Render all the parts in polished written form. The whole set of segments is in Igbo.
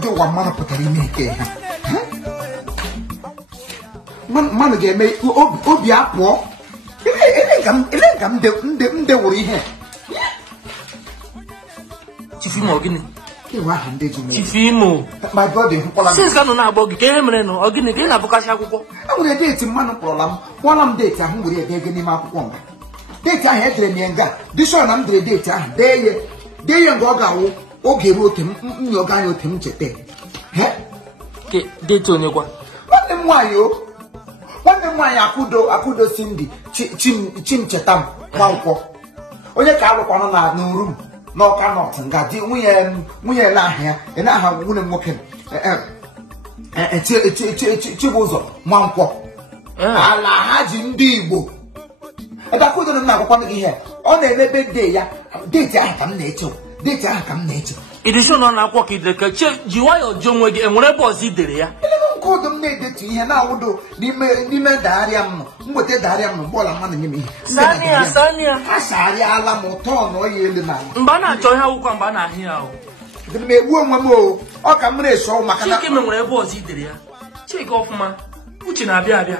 do one man put in me. Man gave me Obia poor. Elegam de worry here. Chifimo, Chifimo, my body, since I don't know about the game, or getting again, I would have dated man problem while I'm dating who would have taken him up one. Data had the Nenga, this one under data, they and Goga, okay, wrote him, your guy with him today. Hey, date on your one. What them why you? What them why Akudo Cindy, Chim Chatam, Malco. Only California, no room. No cannot and got we are not here and I have wooden walking Chibuzo, Manco. Allah has indeed. And I couldn't have one here. On a big day, data come nature. Data come nature. It is not a walkie the catcher, Jiwai or John Wiggy and whatever was it there. Call them native to here now. Do Nime Dariam, what the Dariam, Bola Money. Sania, Saria, Lamoton, or Yelman. Bana, joy how come Bana here. The may woman more. Or come race so much. I came whatever was it there. Take off, man. Which in Abia.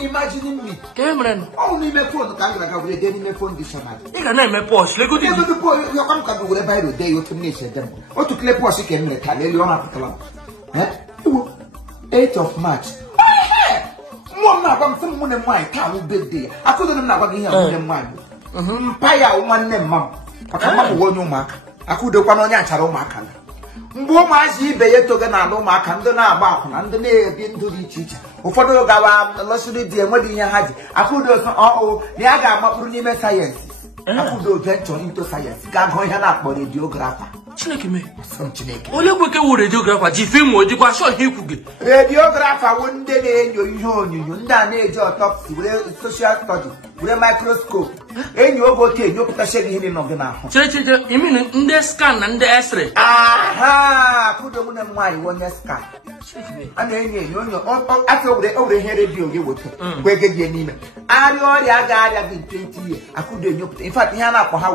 Imagine me. Cameron, only my phone can with any phone this summer. You can name a post. Look at the boy, you come with a by the day you terminate them. Or to clip was again, let Leona. 8th of March. One now come from one and wine, can't be day. I couldn't have been here with wine. Paya, one name, mum. I can't one no mark. I could have one on your mark. Mboma si beye to na no maka ndo na agba akwuna ndo na ebi ndo di chichi ụfọdụ gawa lọsiri di enwedi ihe haji akudo so na aga agbapụrụ n'ime science akudo venture into science ga go ihe na akpọ radiographer Chineke me some Chineke ole kweke wu radiographer ji film ojikwa show ihe kwuge radiographer wo ndị na-enyo ihe onyonyo ndị a na-eji autopsy were social study were microscope enyo ogo te nyopụta shege ihe no gị na ahụ chere imi ndị scan na ndị x-ray kudo mu na nwanyị wonye scan ana enyo ati owure ihe radio gị wote kwege gị n'ime ari ọrịa ga-arịa gị 20 years akudo nyopụta in fact ihe a na-akpọ ha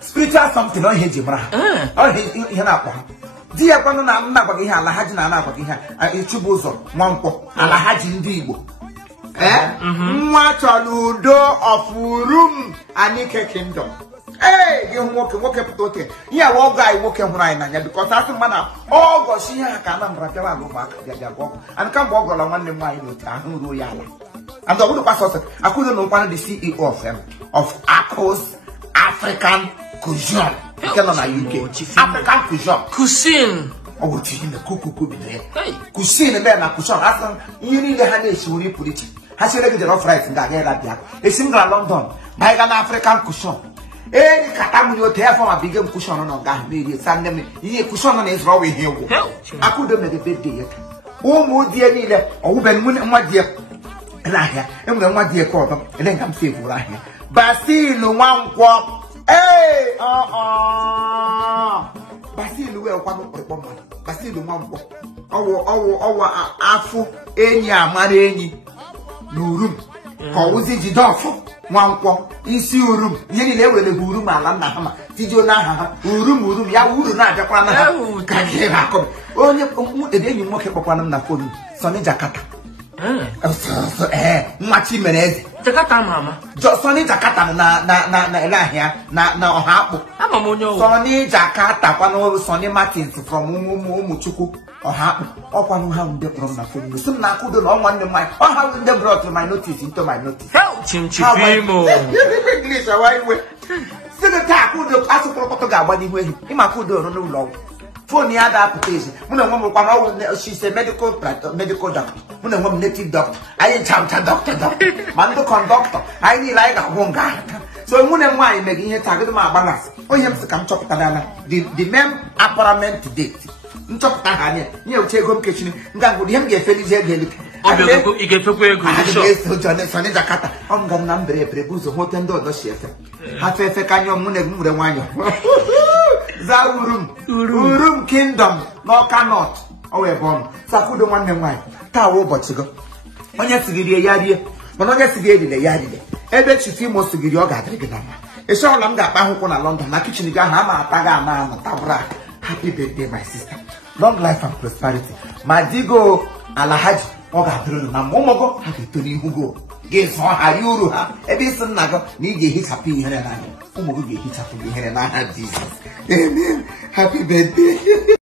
spiritual something on heji mara ihe na-akpọ ha di ya kwanu na mma gwa ihe ala haji na na-agwa ihe ichubu ụzọ nwankwọ ala haji ndị Igbo nwa chọrọ udo of room Anike kingdom gị nwoke pụta oke ihe wa ọgọ anyị nwoke hụrụ anyị n'anya because asị mma na ọgọ si ihe ka na mbara bịawa alụ ụmụaka bịa gwa ọgọ and ka mgbe ọ gọrọ nwanne m nwaanyị n'otu ahụ ruo ya ala and I would pass us. I couldn't know one of the CEO of Accos African Cuisine. UK. African Cuisine. Cuisine. Oh, what you the cuckoo be there? Cuisine and then a cuisine. After you need the honey, she will put it. Has she regular off rice in that? It's in London. By an African Cuisine. Eh, Katamu, Therefor, a bigger cushion on God, maybe send them. Ye cushion is raw here. I couldn't make a big day. Oh, more dear neither. Oh, Ben, my dear. Here, and we want the call, and then come save right here. Basil, one walk. Hey, Basil, well, one Basil, one walk. Our Afu, Enya, Mareni, no room. Or was it the dog? One walk, issue room. Yenny never the room, Alana, Tijona, room, ya would not Japan. Can't come. Only the day you mock up on the phone, Sonny Jakarta. Machi Menez, Jakarta, Mama. Sonny Jakarta na here, na hapo. Sonny Jakarta, one of Sonny Martins from Muchuku or hapo, or one who have the from the phone. Soon I couldn't know one of my, or how they brought my notice into my notice. Help, Chimchimo. English, why we still attack who the Astropotoga when he went. He might could do no long. For the other application, when a woman, she's a medical doctor, when a woman native doctor, I ain't doctor, man, the conductor, I need like a one guy. So, when I'm why making a target of my balance, oh, you have to come chop the mem apparent date. Chop Tahania, you take home kitchen, that would him get Felix. You get to pay a good Sonny Jakarta. I'm going to number a prebuzo, Hotendo, chef. Half a canyon, Munemuran. Urum Kingdom, no cannot. ọ wee bụ ọnụ sakwudo nwanne m nwaanyị taa wụ ụbọchị gị onye sigiri ya rie mana onye sigi erire ya rire ebe Chief Imo sigiri ọ ga-adịrị gị na mma ịchọọla m ga-akpa akwụkwọ na London na kichin gị ahụ ama ata gị ama anụ tabụra happy birthday my sister long life and prosperity ma digo Alhaji ọ ga-adịrị na mma ụmụgụ ha ga-eto n'ihu go ga-ezọ ha rie uru ha ebe isi nna gị na ị ga-ehichapụ ihere n'anya ụmụ gị ga-ehichapụ ihere n'aha Jizọs amen happy birthday